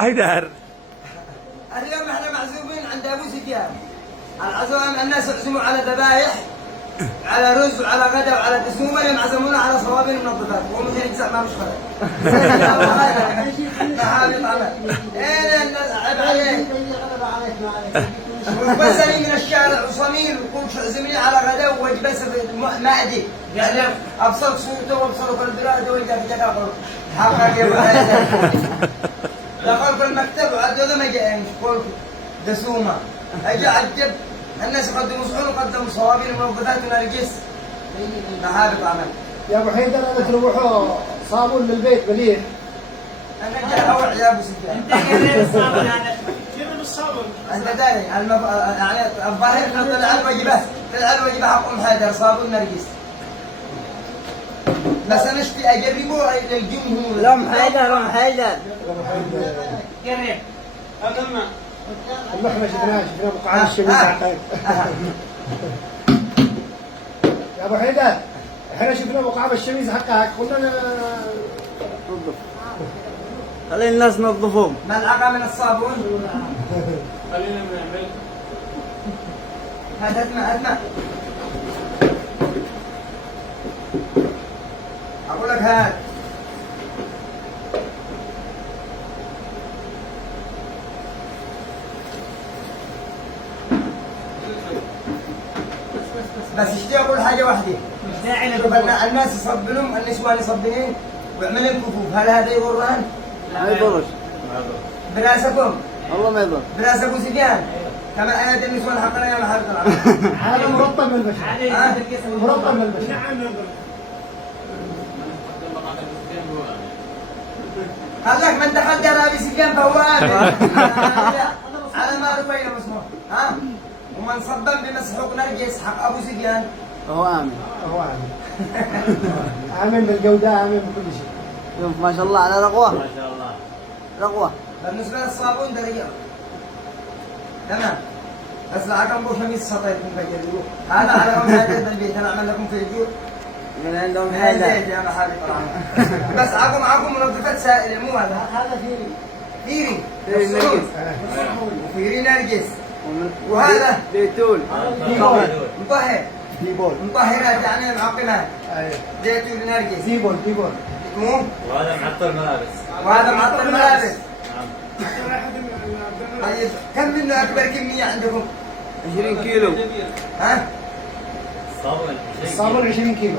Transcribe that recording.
حيدر. اليوم احنا معزومين عند ابو سفيان. العزوم الناس يعزموا على ذبايح، على رز وعلى غدا وعلى دسومه، اليوم عزمونا على صوابين منظفات، ومثل يجزع ما مش خلق. محابط عمل. ايه الناس عيب عليك. وبسني من الشارع وصميل وكل شو عزمني على غدا ووجبه مأدي. يعني ابصر صوته وابصر كالبلاد ويلقى في جدار. حقك دخل في المكتب وعدوا ما جاء مش دسومه. اجى عجب الناس يقدموا صحون وقدموا صوابين ومنظفات ونرجس. محابط عمل. يا ابو حيدر انا تروحوا صابون للبيت بليل. انا جاي اوعى يا ابو سفيان. انت غير الصابون هذا. شنو بالصابون؟ انت داري يعني الظاهر طلع الوجبه، طلع الوجبه حق ام حيدر صابون نرجس. بس انا اشتي اجربه للجمهور. ام حيدر. قريب. هذا الماء. احنا شفناه بقعة الشمس حقك. يا ابو حيدر احنا شفنا بقعة الشمس حقك قلنا ننظف. خلي الناس نظفوهم. ملعقه من الصابون. خلينا نعمل. هات ماء. اقول لك هات. بس اشتي اقول حاجه واحده. شوف الناس يصبنهم، النسوان يصبنين ويعمل لهم كفوف، هل هذا يضران؟ ما يضرش. براسكم. والله ما يضر. براس ابو سفيان. كما ايات النسوان حقنا يا محل طلع. هذا مرطب من البشر. مرطب من البشر. نعم يضر. قال لك من تقدر ابي سفيان فهو امن. على ما روينا مسموح. ها؟ ومن صبن بمسحوق نرجس حق ابو سفيان هو آمن. هو آمن. آمن بالجودة، آمن بكل شيء. شوف ما شاء الله على رغوة. ما شاء الله. رغوة. بالنسبه للصابون درجه. تمام. بس العقم بو خميس سطيتكم فجروا. هذا على ام حيدر بالبيت انا اعمل لكم في الجور. من عندهم من حيدر. البيت يا محل طبعا. بس عقم منظفات سائله مو هذا. هذا فيري. فيري. فيري نرجس. وفيري نرجس. وهذا زيتون. مطهر. ديبول. مطهرات يعني معقمات. زيتون نرجس. ديبول. مو؟ وهذا معطر ملابس. وهذا معطر ملابس. نعم. طيب كم منه اكبر كميه عندكم؟ 20 كيلو. ها؟ صابون الصابون 20 كيلو.